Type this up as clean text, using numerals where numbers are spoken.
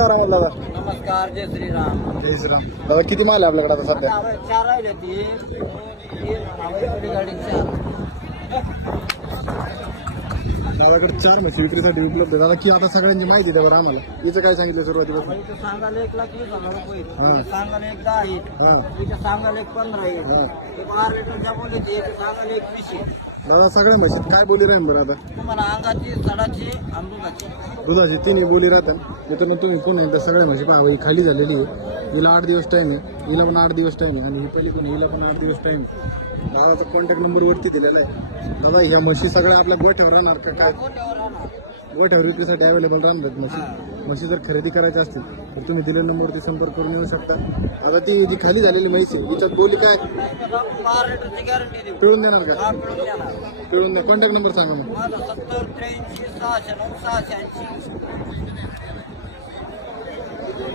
नमस्कार अमोल दादा. नमस्कार, जय श्रीराम. जय श्रीराम. दादा किती माल आहे आपल्याकडे आता सध्या? आता चार राहिले ती गाडी चार. दादाकडे 4 म्हशी विक्रीसाठी उपलब्ध आहे. दादा की आता सगळ्यांची माहिती द्या बरं आम्हाला. हिचं काय सांगितलं सुरुवातीपासून? इथं सांगायला 1,20,000 रुपये, हा. इथं सांगायला 10 आहे, हा इथं सांगायला 15 आहे, हा. एक 12 लिटरच्या बोलायची, एक सांगायला 21 आहे. दादा सगळ्या म्हशीत काय बोली राहील बरं आता? तुम्हाला अंगाची, सडाची, अमृताची. दुधाची तिन्ही बोली राहतात. मित्रांनो तुम्ही कोण एकदा सगळ्या म्हशी पहा. ही खाली झालेली आहे. हिला 8 दिवस टाईम आहे, हिला पण 8 दिवस टाईम आहे आणि ही पहिली पण हिला पण 8 दिवस टाईम आहे. दादाचा कॉन्टॅक्ट नंबर वरती दिलेला आहे. दादा ह्या म्हशी सगळ्या आपल्या गोठ्यावर राहणार का काय? कोट्यावर राहणार. गोठ्यावर विक्रीसाठी अवेलेबल राहणार म्हशी. म्हशी जर खरेदी करायची असतील तर तुम्ही दिलेल्या नंबरवरती संपर्क करून येऊ शकता. आता ती जी खाली झालेली म्हैस आहे हिच्यात बोली काय 12 लिटरची गॅरंटी देऊ. पिळून देणार का? हा, पिळून देणार. पिळून दे. कॉन्टॅक्ट नंबर सांगा मग. माझा 70 83 609 680.